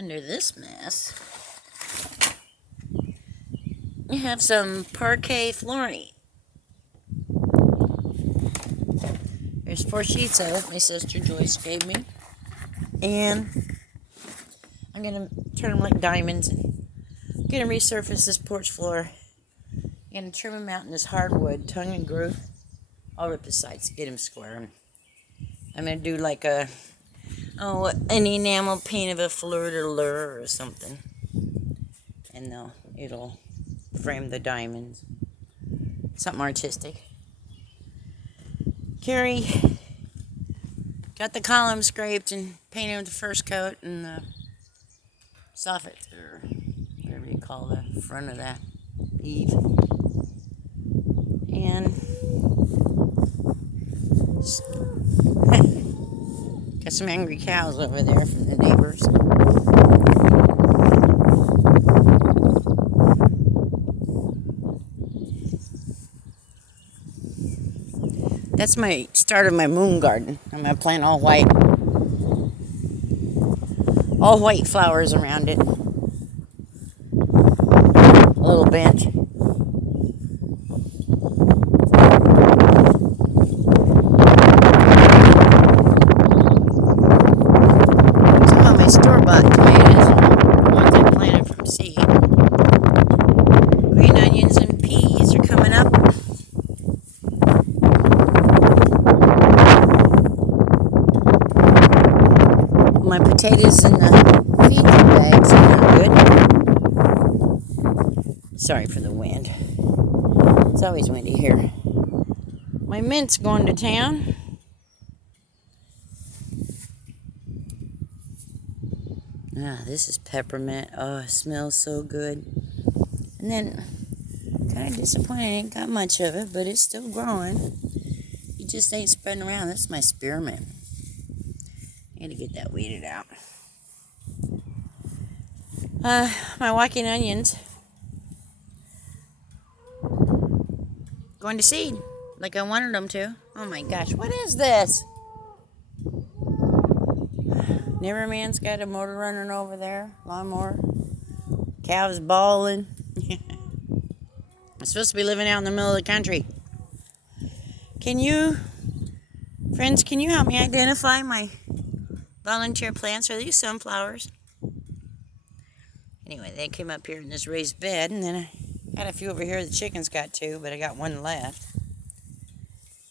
Under this mess, you have some Parquet flooring. There's 4 sheets of it my sister Joyce gave me. And I'm going to turn them like diamonds and going to resurface this porch floor. I'm going to trim them out in this hardwood, tongue and groove. I'll rip the sides, get them square. I'm going to do like an enamel paint of a fleur de lis or something. And it'll frame the diamonds. Something artistic. Carrie got the column scraped and painted with the first coat and the soffit, or whatever you call the front of that eave. And got some angry cows over there from the neighbors. That's my start of my moon garden. I'm going to plant all white flowers around it. A little bench. Some of my store-bought tomatoes, ones I planted from seed. Green onions and peas are coming up. My potatoes in the feed bags are not good. Sorry for the wind. It's always windy here. My mint's going to town. This is peppermint. Oh, it smells so good. And then, kind of disappointed I ain't got much of it, but it's still growing. It just ain't spreading around. That's my spearmint. I gotta get that weeded out. My walking onions going to seed like I wanted them to. Oh my gosh, what is this? Neverman's got a motor running over there, lawnmower. Cows bawling. I'm supposed to be living out in the middle of the country. Friends, can you help me identify my volunteer plants? Are these sunflowers? Anyway, they came up here in this raised bed, and then I had a few over here. The chickens got 2, but I got 1 left.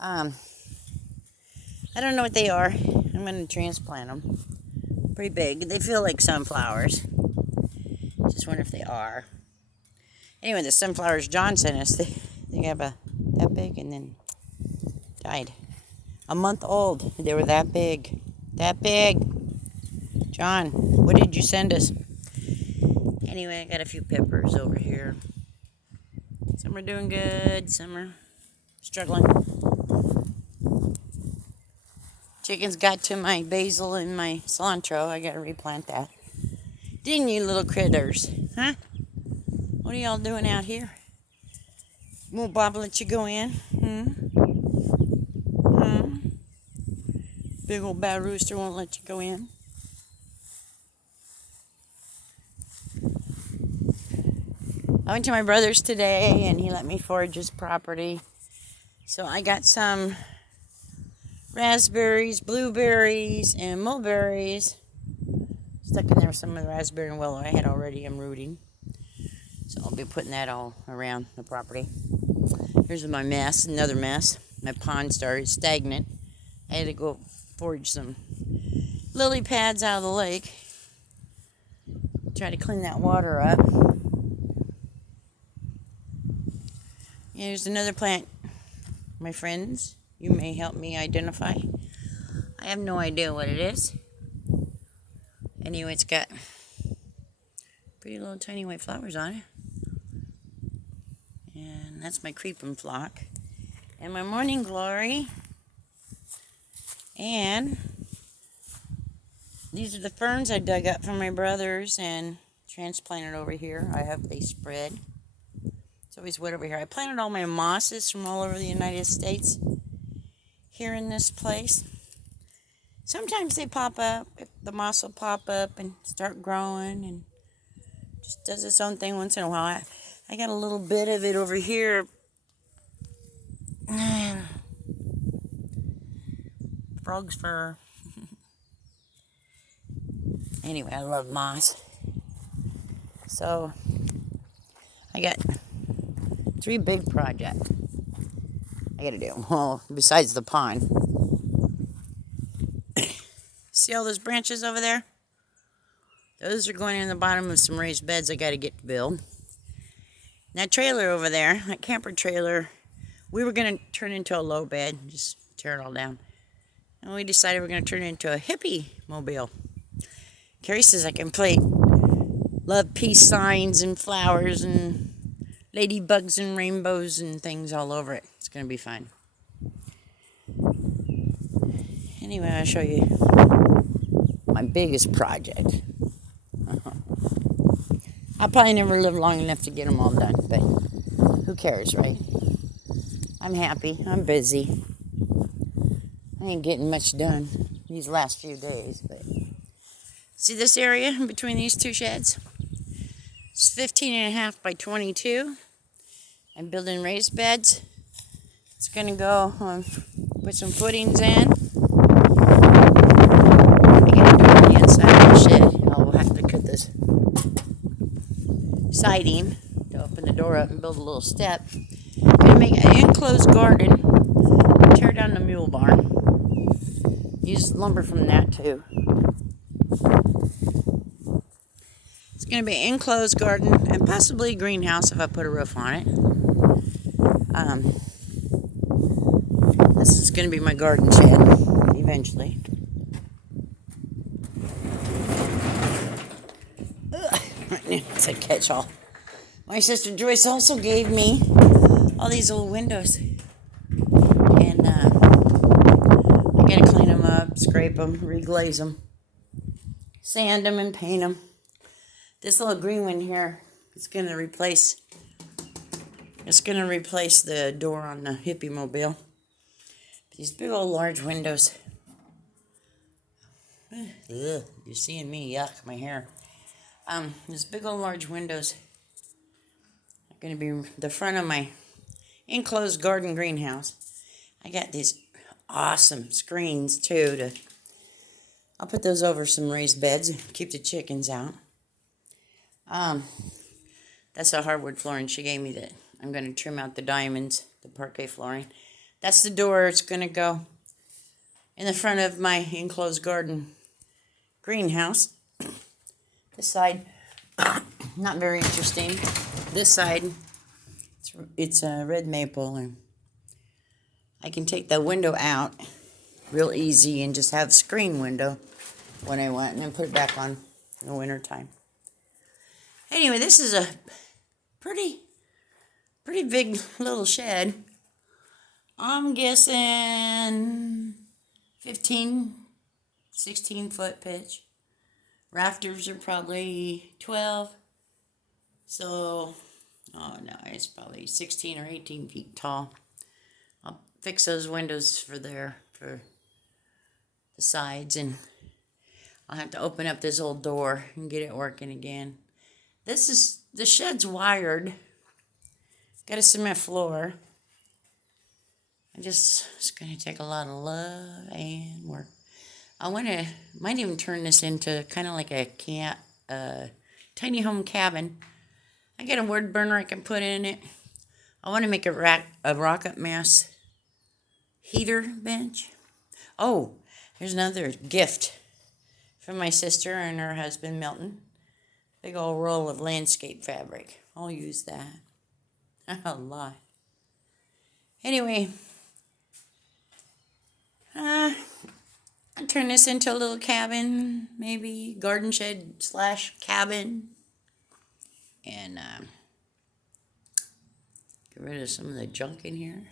I don't know what they are. I'm going to transplant them. Pretty big. They feel like sunflowers. Just wonder if they are. Anyway, the sunflowers John sent us, they got that big and then died. A month old. They were that big. That big. John, what did you send us? Anyway, I got a few peppers over here. Some are doing good. Some are struggling. Chickens got to my basil and my cilantro. I got to replant that. Didn't you, little critters? Huh? What are y'all doing out here? Won't Bob let you go in? Big old bad rooster won't let you go in. I went to my brother's today and he let me forage his property. So I got some raspberries, blueberries, and mulberries. Stuck in there with some of the raspberry and willow I had already. I'm rooting. So I'll be putting that all around the property. Here's my mess, another mess. My pond started stagnant. I had to go forage some lily pads out of the lake. Try to clean that water up. Here's another plant, my friends. You may help me identify. I have no idea what it is. Anyway, it's got pretty little tiny white flowers on it. And that's my creeping flock. And my morning glory. And these are the ferns I dug up from my brother's and transplanted over here. I hope they spread. It's always wet over here. I planted all my mosses from all over the United States here in this place. Sometimes they pop up. The moss will pop up and start growing and just does its own thing once in a while. I got a little bit of it over here. Frog's fur. Anyway, I love moss. So, I got 3 big projects I gotta do. Well, besides the pond. See all those branches over there? Those are going in the bottom of some raised beds I gotta get to build. That trailer over there, that camper trailer, we were gonna turn into a low bed, just tear it all down. And we decided we're gonna turn it into a hippie mobile. Carrie says I can play love peace signs and flowers and ladybugs and rainbows and things all over it. It's gonna be fun. Anyway, I'll show you my biggest project. I'll probably never live long enough to get them all done, but who cares, right? I'm happy. I'm busy. I ain't getting much done these last few days, but see this area in between these 2 sheds? It's 15.5 by 22. I'm building raised beds. It's gonna go put some footings in. I gotta do it on the inside of the shed. I'll have to cut this siding to open the door up and build a little step. I'm gonna make an enclosed garden. Tear down the mule barn. Use lumber from that too. It's gonna be an enclosed garden and possibly a greenhouse if I put a roof on it. This is going to be my garden shed, eventually. It's a catch-all. My sister Joyce also gave me all these old windows. And I got to clean them up, scrape them, reglaze them, sand them, and paint them. This little green one here is going to replace... It's going to replace the door on the Hippy mobile. These big old large windows. Ugh, you're seeing me, yuck, my hair. These big old large windows are going to be the front of my enclosed garden greenhouse. I got these awesome screens too. I'll put those over some raised beds and keep the chickens out. That's the hardwood flooring she gave me that I'm going to trim out the diamonds, the parquet flooring. That's the door. It's going to go in the front of my enclosed garden greenhouse. This side, not very interesting. This side, it's a red maple. And I can take the window out real easy and just have a screen window when I want and then put it back on in the winter time. Anyway, this is a pretty big little shed. I'm guessing 15, 16 foot pitch. Rafters are probably 12. So, oh no, it's probably 16 or 18 feet tall. I'll fix those windows for the sides, and I'll have to open up this old door and get it working again. The shed's wired. Got a cement floor. It's going to take a lot of love and work. Might even turn this into kind of like a tiny home cabin. I got a wood burner I can put in it. I want to make a rocket mass heater bench. Oh, here's another gift from my sister and her husband, Milton. Big old roll of landscape fabric. I'll use that. A lot. Anyway, I'll turn this into a little cabin, maybe garden shed / cabin, and get rid of some of the junk in here.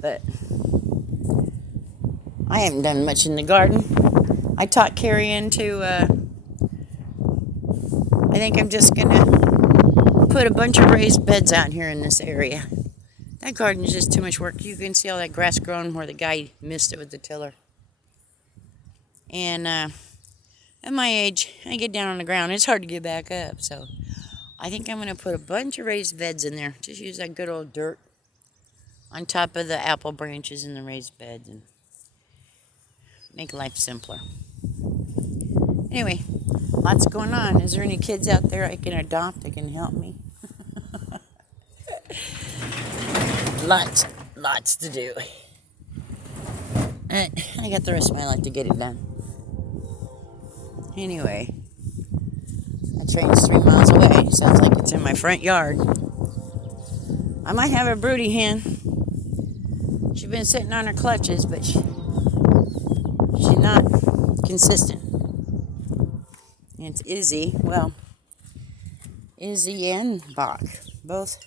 But I haven't done much in the garden. I taught Carrie into, I think I'm just going to put a bunch of raised beds out here in this area. That garden is just too much work. You can see all that grass growing where the guy missed it with the tiller. And at my age, I get down on the ground. It's hard to get back up. So I think I'm going to put a bunch of raised beds in there. Just use that good old dirt on top of the apple branches in the raised beds and make life simpler. Anyway, lots going on. Is there any kids out there I can adopt that can help me? Lots to do. I got the rest of my life to get it done. Anyway, that train's 3 miles away. Sounds like it's in my front yard. I might have a broody hen. She's been sitting on her clutches, but she's not consistent. And it's Izzy. Well, Izzy and Bach both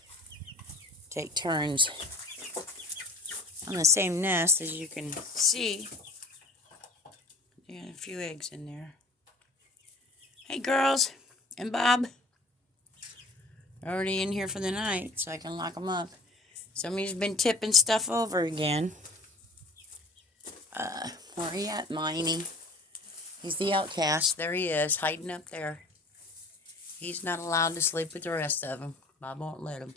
take turns on the same nest. As you can see, they got a few eggs in there. Hey, girls and Bob. They're already in here for the night, so I can lock them up. Somebody's been tipping stuff over again. Where are you at, Miney? He's the outcast. There he is, hiding up there. He's not allowed to sleep with the rest of them. Bob won't let him.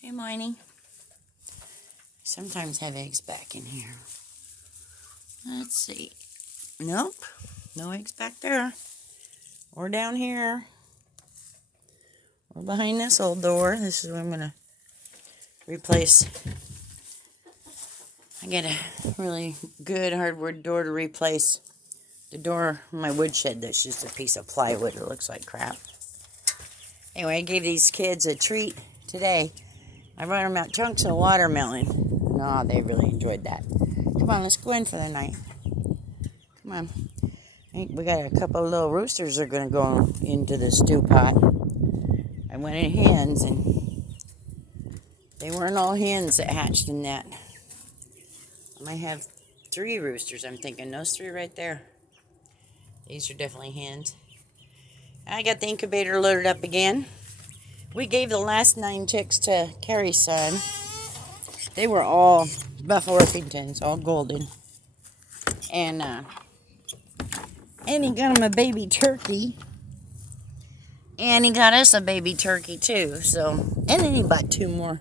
Hey, Miney. Sometimes have eggs back in here. Let's see. Nope. No eggs back there. Or down here. Or behind this old door. This is what I'm going to replace. I got a really good hardwood door to replace the door in my woodshed. That's just a piece of plywood. It looks like crap. Anyway, I gave these kids a treat today. I brought them out chunks of watermelon. No, they really enjoyed that. Come on, let's go in for the night. Come on. I think we got a couple of little roosters that are going to go into the stew pot. I went in hens, and they weren't all hens that hatched in that. I might have 3 roosters, I'm thinking. Those 3 right there. These are definitely hens. I got the incubator loaded up again. We gave the last 9 chicks to Carrie's son. They were all Buffalo Orpingtons, all golden. And he got him a baby turkey. And he got us a baby turkey too. So, and then he bought 2 more.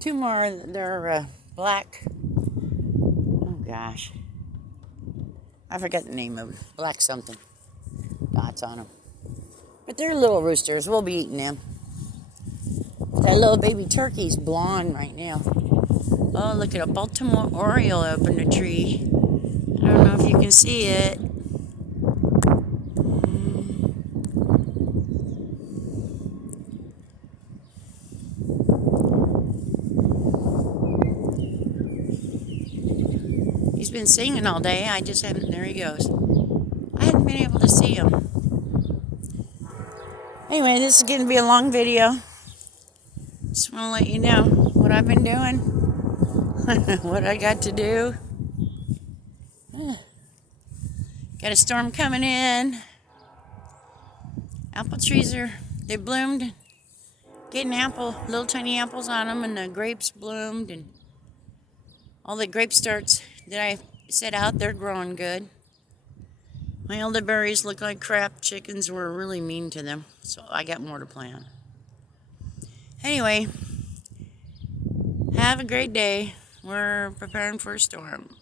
2 more. They're black. Oh gosh, I forgot the name of them. Black something. Dots on them. But they're little roosters. We'll be eating them. That little baby turkey's blonde right now. Oh, look at a Baltimore Oriole up in the tree. I don't know if you can see it. He's been singing all day. I just haven't. There he goes. I haven't been able to see him. Anyway, this is going to be a long video. Just want to let you know what I've been doing. What I got to do. Got a storm coming in. Apple trees they bloomed. Getting little tiny apples on them, and the grapes bloomed, and all the grape starts that I set out, they're growing good. My elderberries look like crap. Chickens were really mean to them, so I got more to plant. Anyway, have a great day. We're preparing for a storm.